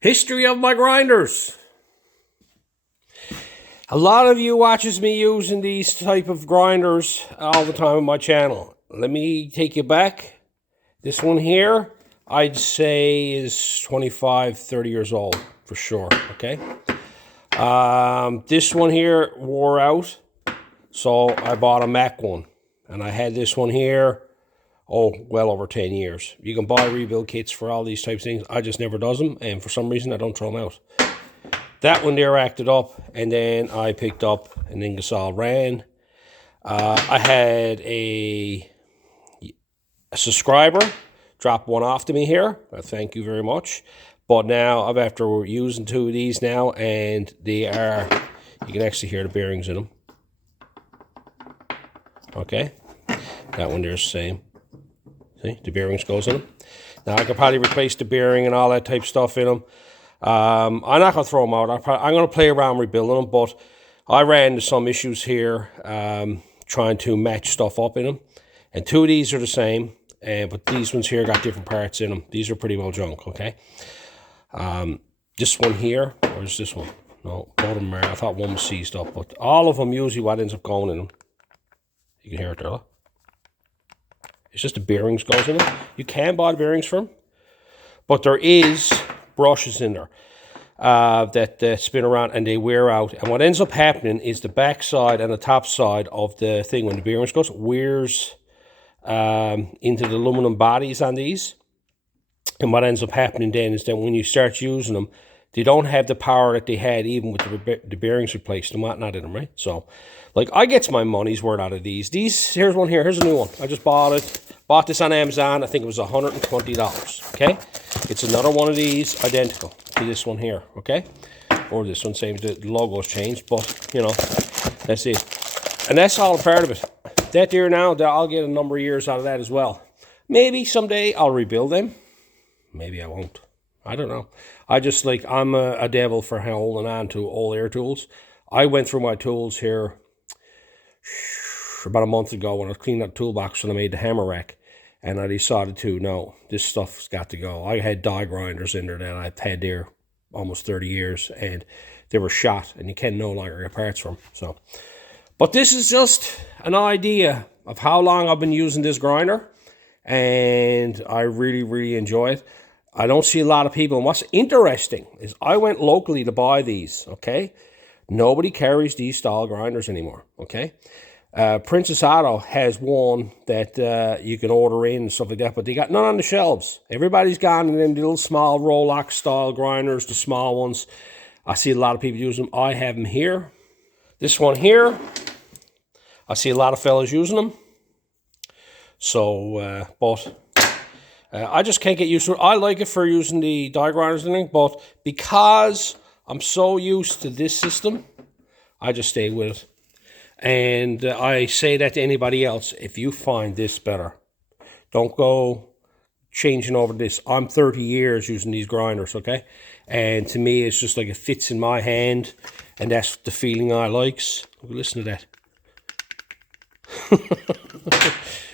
History of my grinders. A lot of you watches me using these type of grinders all the time on my channel. Let me take you back. This one here, I'd say is 25, 30 years old for sure, okay? This one here wore out, so I bought a Mac one. And I had this one here, well over 10 years. You can buy rebuild kits for all these types of things. I just never does them, and for some reason I don't throw them out. That one there acted up, and then I picked up an Ingersoll Rand. I had a subscriber drop one off to me here. Thank you very much. But now I'm after using two of these now, and they are, you can actually hear the bearings in them. Okay, that one there's the same. See, the bearings goes in them. Now I could probably replace the bearing and all that type of stuff in them. I'm not going to throw them out. I'm going to play around rebuilding them, but I ran into some issues here trying to match stuff up in them. And two of these are the same, but these ones here got different parts in them. These are pretty well junk, okay? This one here, or is this one? No, both of them are. I thought one was seized up, but all of them usually what ends up going in them. You can hear it there, look. It's just the bearings goes in them. You can buy the bearings from them, but there is brushes in there that spin around and they wear out. And what ends up happening is the back side and the top side of the thing, when the bearings goes, wears into the aluminum bodies on these. And what ends up happening then is that when you start using them, they don't have the power that they had even with the bearings replaced and whatnot in them, right? So, like, I get my money's worth out of these. Here's one here. Here's a new one. I just bought it. Bought this on Amazon. I think it was $120, okay? It's another one of these, identical to this one here, okay? Or this one, same, the logo's changed, but, you know, that's it. And that's all a part of it. That there now, I'll get a number of years out of that as well. Maybe someday I'll rebuild them. Maybe I won't. I don't know. I just, like, I'm a devil for holding on to old air tools. I went through my tools here about a month ago when I cleaned that toolbox when I made the hammer rack, and I decided to, no, this stuff's got to go. I had die grinders in there that I've had there almost 30 years, and they were shot, and you can no longer get parts from. So, but this is just an idea of how long I've been using this grinder, and I really, really enjoy it. I don't see a lot of people, and what's interesting is I went locally to buy these, okay? Nobody carries these style grinders anymore, okay? Princess Auto has one that you can order in and stuff like that, but they got none on the shelves. Everybody's gone in them little small Rolex style grinders, the small ones. I see a lot of people using them. I have them here. This one here, I see a lot of fellas using them. So, I just can't get used to it. I like it for using the die grinders and everything, but because I'm so used to this system, I just stay with it. And I say that to anybody else, if you find this better, don't go changing over this. I'm 30 years using these grinders, okay? And to me, it's just like it fits in my hand, and that's the feeling I likes. Listen to that.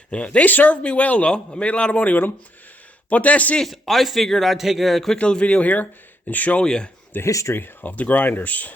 Yeah, they served me well, though. I made a lot of money with them. But that's it. I figured I'd take a quick little video here and show you the history of the grinders.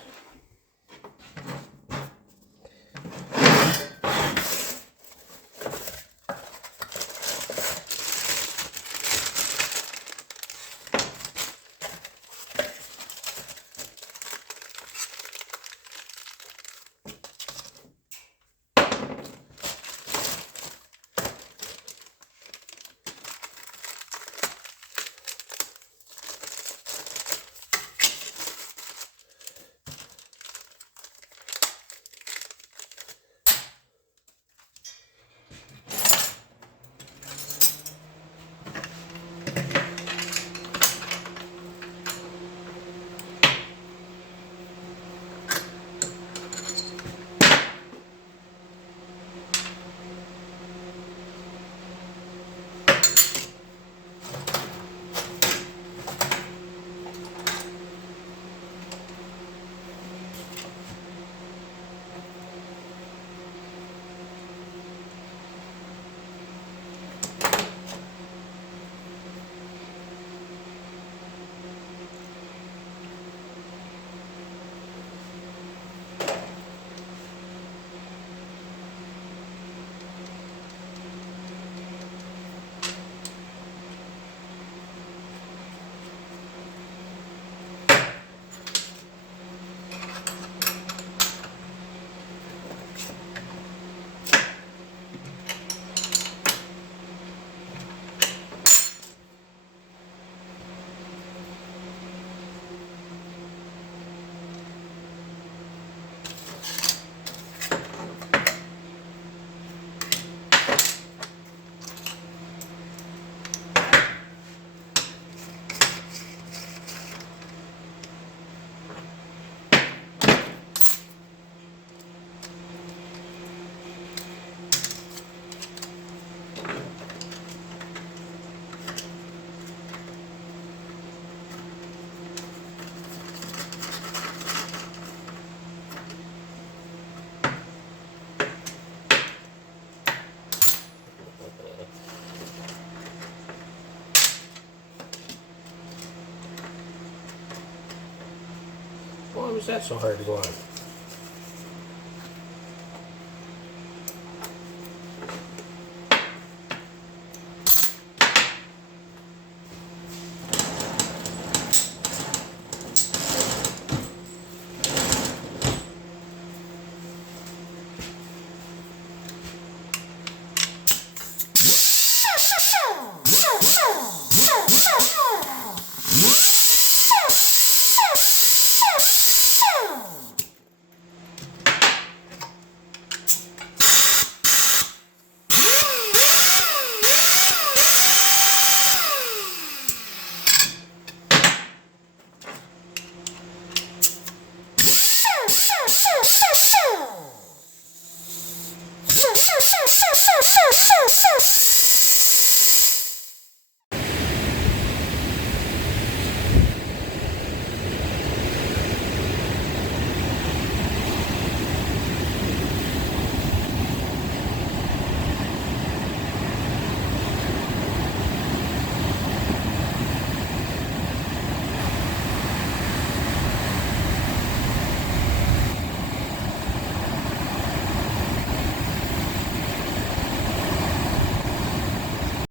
is that so hard to go on?